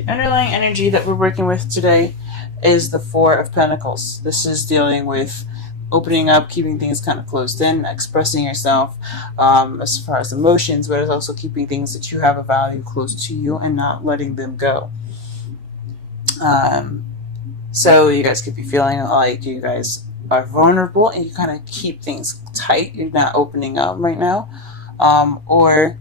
The underlying energy that we're working with today is the Four of Pentacles. This is dealing with opening up, keeping things kind of closed in, expressing yourself as far as emotions, but it's also keeping things that you have a value close to you and not letting them go. So you guys could be feeling like you guys are vulnerable and you kind of keep things tight. You're not opening up right now. Or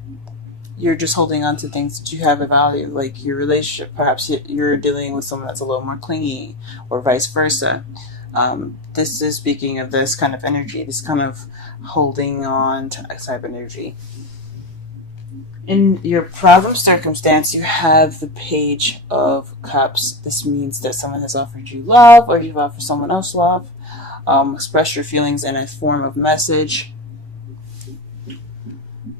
you're just holding on to things that you have a value, like your relationship. Perhaps you're dealing with someone that's a little more clingy, or vice versa. This is speaking of this kind of energy, this kind of holding on type energy. In your problem circumstance, you have the Page of Cups. This means that someone has offered you love, or you've offered someone else love. Express your feelings in a form of message.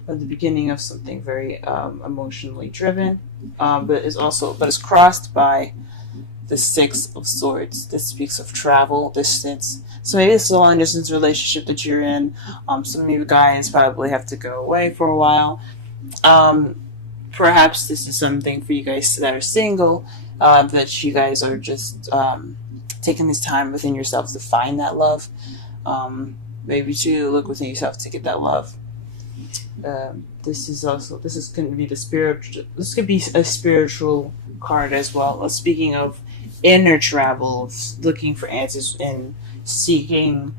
At the beginning of something very emotionally driven, but it's crossed by the Six of Swords. This speaks of travel, distance. So maybe it's a long distance relationship that you're in. Some of you guys probably have to go away for a while. Perhaps this is something for you guys that are single, that you guys are just taking this time within yourselves to find that love. Maybe to look within yourself to get that love. This is going to be this could be a spiritual card as well. Speaking of inner travel, looking for answers and seeking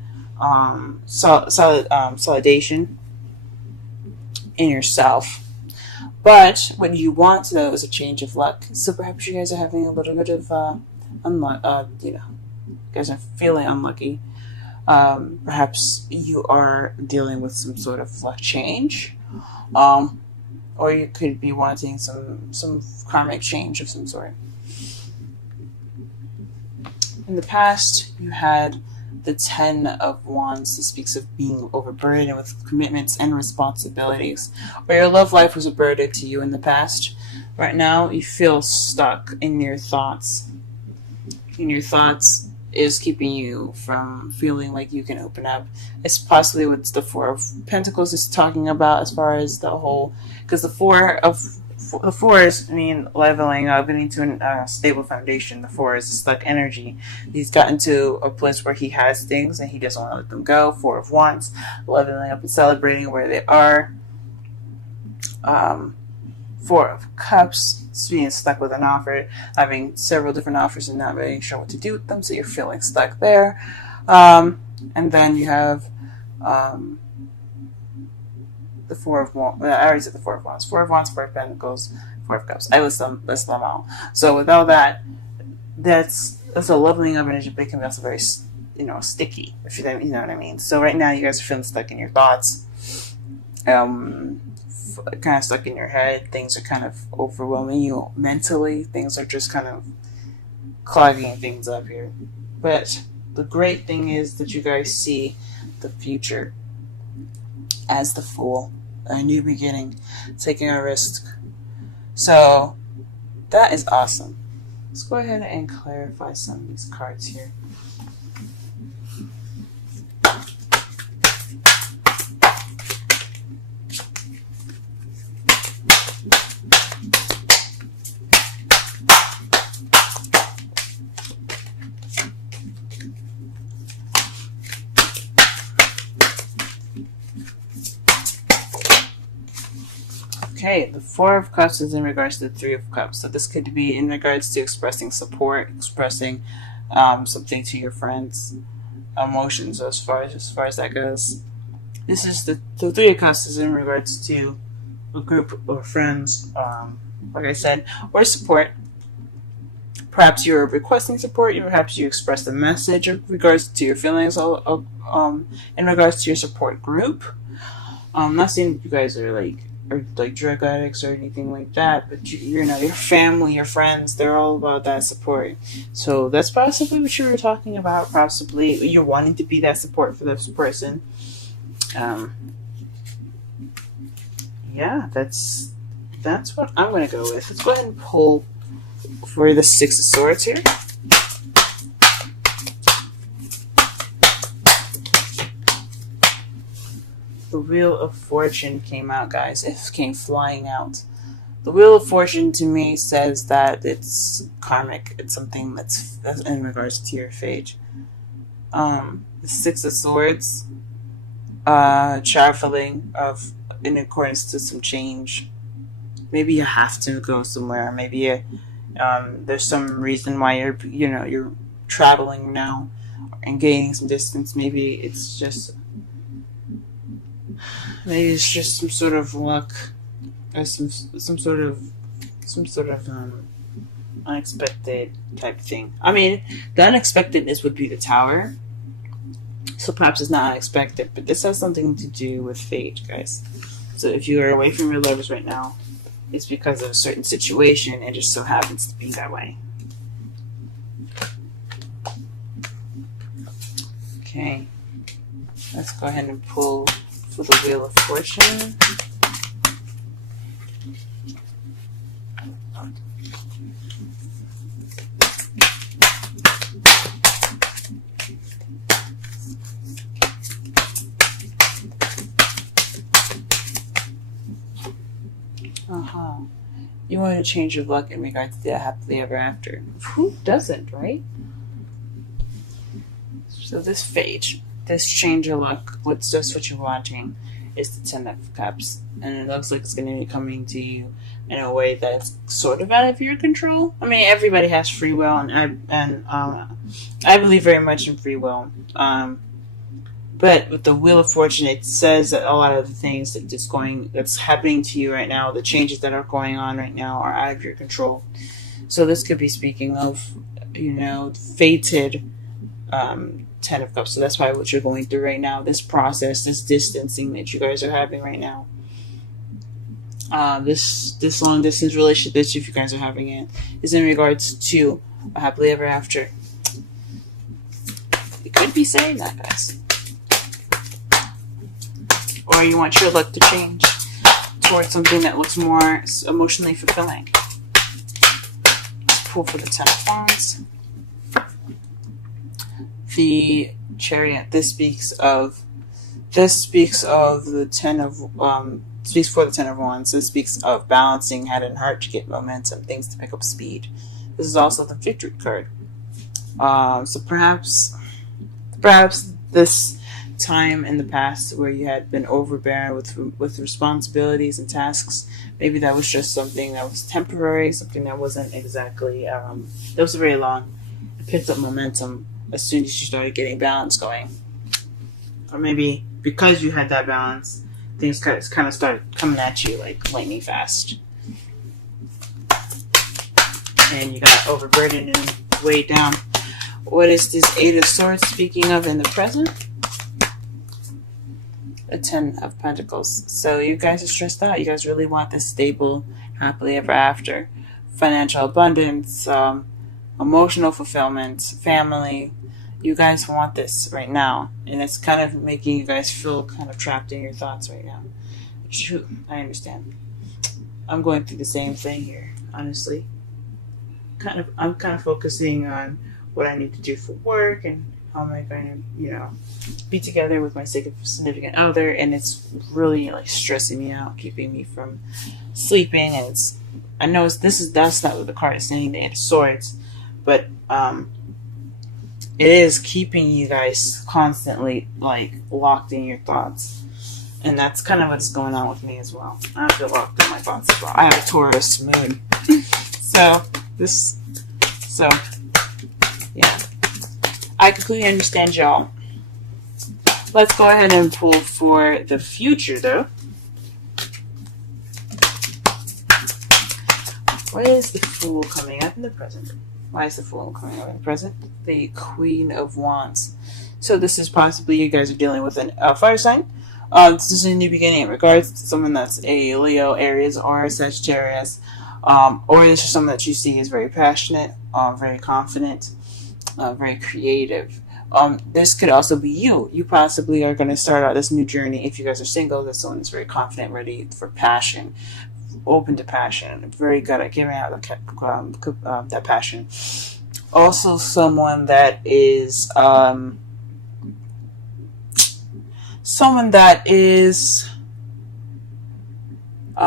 solidation in yourself. But what you want though is a change of luck. So perhaps you guys are having a little bit of you guys are feeling unlucky. Perhaps you are dealing with some sort of luck change, or you could be wanting some karmic change of some sort. In the past, you had the Ten of Wands. This speaks of being overburdened with commitments and responsibilities, or your love life was a burden to you in the past. Right now, you feel stuck in your thoughts. Is keeping you from feeling like you can open up. It's possibly what the Four of Pentacles is talking about as far as the whole, because the four is leveling up, getting to a stable foundation. The Four is a stuck energy. He's gotten to a place where he has things and he doesn't want to let them go. Four of Wands, leveling up and celebrating where they are. Four of Cups, being stuck with an offer, having several different offers and not really sure what to do with them, so you're feeling stuck there. And then you have the Four of Wands. I already said the Four of Wands. Four of Wands, Four of Pentacles, Four of Cups. I list them all. So with all that, that's a leveling of energy, but it can be also very sticky, if you know what I mean. So right now you guys are feeling stuck in your thoughts. Kind of stuck in your head. Things are kind of overwhelming you mentally. Things are just kind of clogging things up here. But the great thing is that you guys see the future as the Fool, a new beginning, taking a risk. So that is awesome. Let's go ahead and clarify some of these cards here. Okay, the Four of Cups is in regards to the Three of Cups. So this could be in regards to expressing support, expressing something to your friends, emotions as far as that goes. This is the Three of Cups is in regards to a group of friends, like I said, or support. Perhaps you're requesting support, perhaps you express a message in regards to your feelings in regards to your support group. I'm not saying you guys are like drug addicts or anything like that, but your family, your friends, they're all about that support. So that's possibly what you were talking about. Possibly you're wanting to be that support for this person. Yeah, that's what I'm going to go with. Let's go ahead and pull for the Six of Swords here. The Wheel of Fortune came out, guys. It came flying out. The Wheel of Fortune to me says that it's karmic. It's something that's in regards to your fate. The Six of Swords, traveling in accordance to some change. Maybe you have to go somewhere. Maybe there's some reason why you're traveling now and gaining some distance. Maybe it's just some sort of luck, or some sort of unexpected type thing. I mean, the unexpectedness would be the Tower. So perhaps it's not unexpected, but this has something to do with fate, guys. So if you are away from your lovers right now, it's because of a certain situation. It just so happens to be that way. Okay. Let's go ahead and pull for the Wheel of Fortune. You want to change your luck in regards to that happily ever after. Who doesn't, right? So this fate, this change of luck, what's just what you're wanting, is the Ten of Cups. And it looks like it's going to be coming to you in a way that's sort of out of your control. I mean, everybody has free will, and I believe very much in free will. But with the Wheel of Fortune, it says that a lot of the things that's happening to you right now, the changes that are going on right now, are out of your control. So this could be speaking of, fated Ten of Cups. So that's why what you're going through right now, this process, this distancing that you guys are having right now, this long distance relationship that you guys are having is in regards to a happily ever after. You could be saying that, guys. Or you want your luck to change towards something that looks more emotionally fulfilling. Let's pull for the Ten of Wands. The Chariot. This speaks of the speaks for the Ten of Wands. This speaks of balancing head and heart to get momentum, things to pick up speed. This is also the Victory card. So perhaps this time in the past where you had been overbearing with responsibilities and tasks, maybe that was just something that was temporary, something that wasn't exactly that was very long. It picked up momentum as soon as you started getting balance going. Or maybe because you had that balance, things kind of started coming at you like lightning fast, and you got overburdened and weighed down. What is this Eight of Swords speaking of in the present? The Ten of Pentacles. So you guys are stressed out. You guys really want this stable, happily ever after, financial abundance, emotional fulfillment, family. You guys want this right now, and it's kind of making you guys feel kind of trapped in your thoughts right now. Shoot, I understand. I'm going through the same thing here, honestly. I'm kind of focusing on what I need to do for work and how am I going to, be together with my significant other, and it's really like stressing me out, keeping me from sleeping. And I know that's not what the card is saying, the Eight of Swords, but it is keeping you guys constantly like locked in your thoughts, and that's kind of what's going on with me as well. I feel locked in my thoughts as well. I have a Taurus moon, so yeah. I completely understand y'all. Let's go ahead and pull for the future, though. What is the Fool coming up in the present? Why is the Fool coming up in the present? The Queen of Wands. So this is possibly you guys are dealing with a fire sign. This is a new beginning in regards to someone that's a Leo, Aries, or Sagittarius. Or this is someone that you see is very passionate, very confident, very creative. This could also be you. You possibly are going to start out this new journey. If you guys are single, that's someone that's very confident, ready for passion, open to passion, very good at giving out that passion. Also, someone that is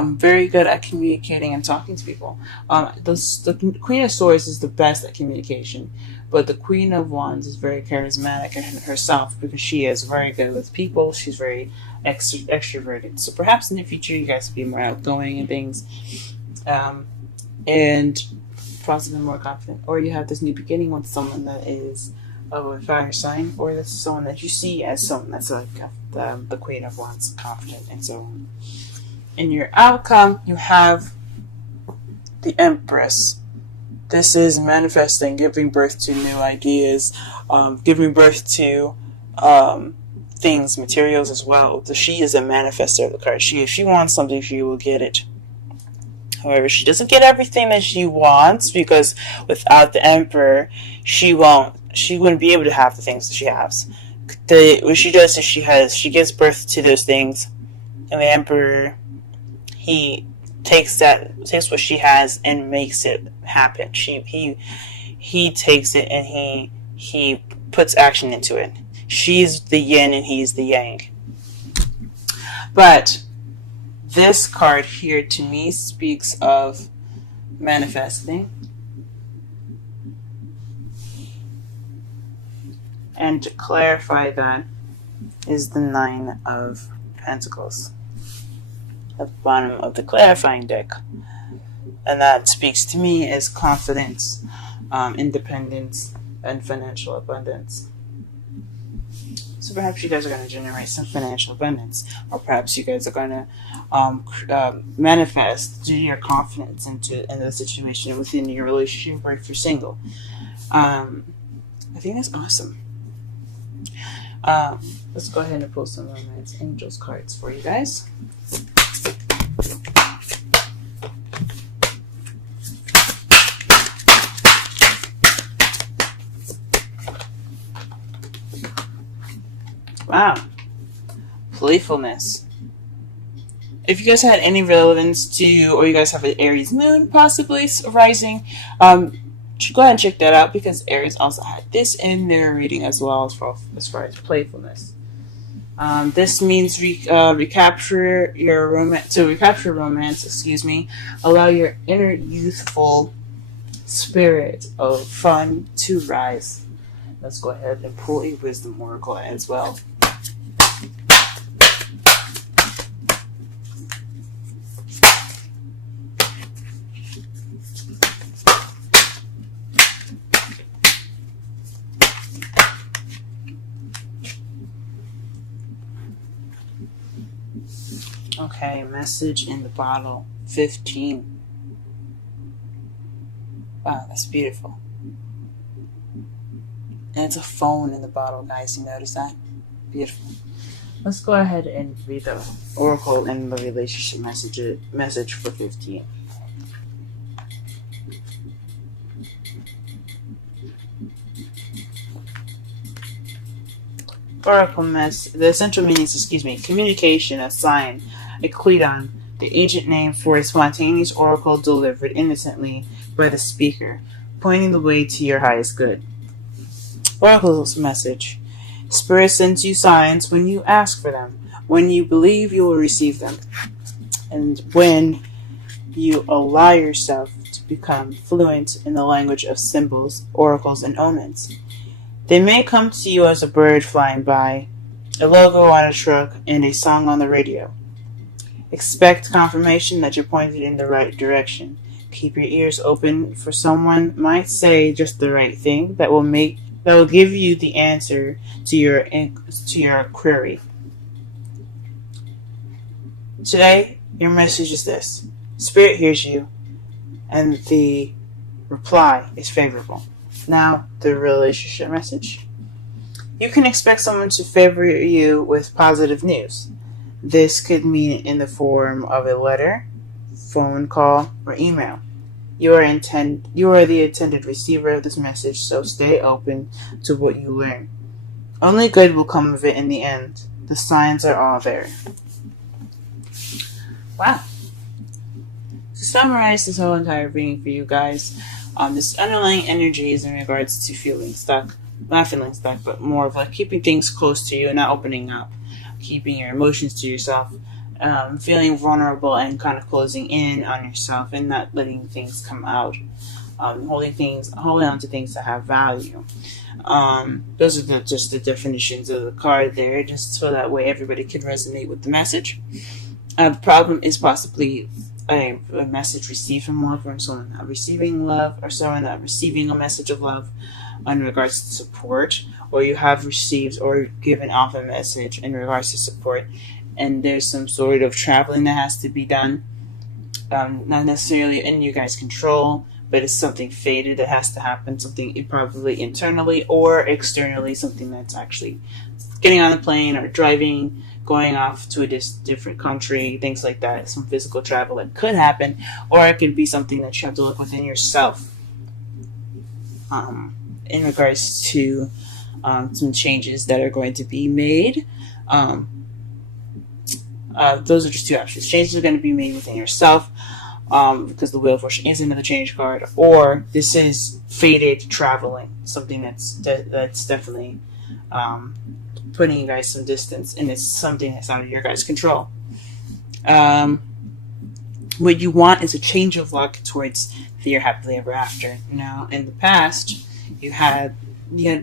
very good at communicating and talking to people. The Queen of Swords is the best at communication, but the Queen of Wands is very charismatic herself because she is very good with people. She's very extroverted. So perhaps in the future you guys will be more outgoing and things, and possibly more confident. Or you have this new beginning with someone that is of a fire sign, or that's someone that you see as someone that's like the Queen of Wands, confident and so on. In your outcome, you have the Empress. This is manifesting, giving birth to new ideas, giving birth to things, materials as well. She is a manifester of the card. If she wants something, she will get it. However, she doesn't get everything that she wants, because without the Emperor, she wouldn't be able to have the things that she has. What she does is she gives birth to those things, and the Emperor, he takes what she has and makes it happen. He takes it and he puts action into it. She's the yin and he's the yang. But this card here to me speaks of manifesting. And to clarify that is the Nine of Pentacles at the bottom of the clarifying deck. And that speaks to me as confidence, independence, and financial abundance. So perhaps you guys are going to generate some financial abundance, or perhaps you guys are going to manifest due to your confidence into the situation within your relationship, or if you're single. I think that's awesome. Let's go ahead and pull some Romance Angels cards for you guys. Wow. Playfulness. If you guys had any relevance to, or you guys have an Aries moon possibly rising, go ahead and check that out, because Aries also had this in their reading as well, as far as playfulness. This means recapture your romance. To recapture romance, allow your inner youthful spirit of fun to rise. Let's go ahead and pull a wisdom oracle as well. Okay, message in the bottle, 15. Wow, that's beautiful. And it's a phone in the bottle, guys. You notice that? Beautiful. Let's go ahead and read the oracle and the relationship message for 15. Oracle the essential meanings, communication, a sign, a Cledon, the ancient name for a spontaneous oracle delivered innocently by the speaker, pointing the way to your highest good. Oracle's message. Spirit sends you signs when you ask for them, when you believe you will receive them, and when you allow yourself to become fluent in the language of symbols, oracles, and omens. They may come to you as a bird flying by, a logo on a truck, and a song on the radio. Expect confirmation that you're pointed in the right direction. Keep your ears open, for someone might say just the right thing that will give you the answer to your query. Today, your message is this: Spirit hears you, and the reply is favorable. Now, the relationship message. You can expect someone to favor you with positive news. This could mean in the form of a letter, phone call, or email. You are the intended receiver of this message, so stay open to what you learn. Only good will come of it in the end. The signs are all there. Wow. To summarize this whole entire reading for you guys, this underlying energy is in regards to feeling stuck. Not feeling stuck, but more of like keeping things close to you and not opening up. Keeping your emotions to yourself. feeling vulnerable and kind of closing in on yourself and not letting things come out, holding on to things that have value. Those are just the definitions of the card there, just so that way everybody can resonate with the message. The problem is possibly a message received from love, or someone not receiving love, or someone not receiving a message of love in regards to support, or you have received or given off a message in regards to support, and there's some sort of traveling that has to be done, not necessarily in you guys' control, but it's something fated that has to happen, something probably internally or externally, something that's actually getting on a plane or driving, going off to a different country, things like that. Some physical travel that could happen, or it could be something that you have to look within yourself in regards to some changes that are going to be made. Those are just two options. Changes are going to be made within yourself, because the Wheel of Fortune is another change card, or this is fated traveling, something that's definitely putting you guys some distance, and it's something that's out of your guys' control. What you want is a change of luck towards your happily ever after. Now, in the past, you had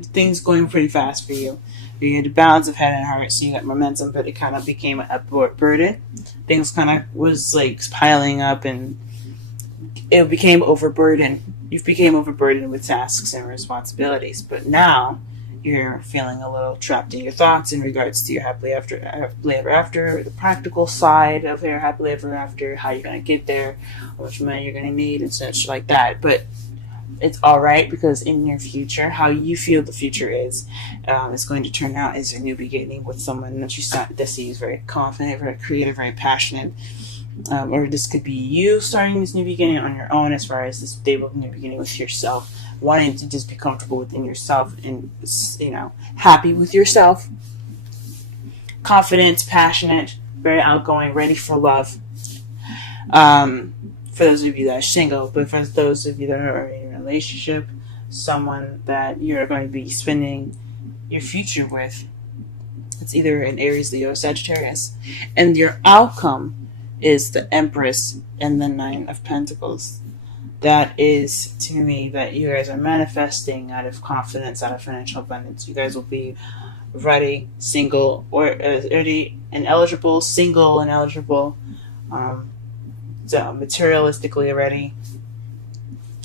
things going pretty fast for you. You had a balance of head and heart, so you got momentum, but it kind of became a burden. Things kind of was like piling up, and it became overburdened. You became overburdened with tasks and responsibilities, but now you're feeling a little trapped in your thoughts in regards to your happily ever after, the practical side of your happily ever after, how you're going to get there, how much money you're going to need, and such like that. But it's all right, because in your future, how you feel the future is going to turn out as a new beginning with someone that you see is very confident, very creative, very passionate. Or this could be you starting this new beginning on your own, as far as this stable new beginning with yourself, wanting to just be comfortable within yourself and, happy with yourself, confident, passionate, very outgoing, ready for love. For those of you that are single, but for those of you that are in a relationship, someone that you're going to be spending your future with, it's either an Aries, Leo, Sagittarius, and your outcome is the Empress and the Nine of Pentacles. That is, to me, that you guys are manifesting out of confidence, out of financial abundance. You guys will be ready, single, or ready and eligible, single and eligible, so materialistically ready.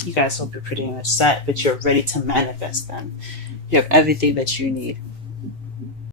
You guys will be pretty much set, but you're ready to manifest them. You have everything that you need.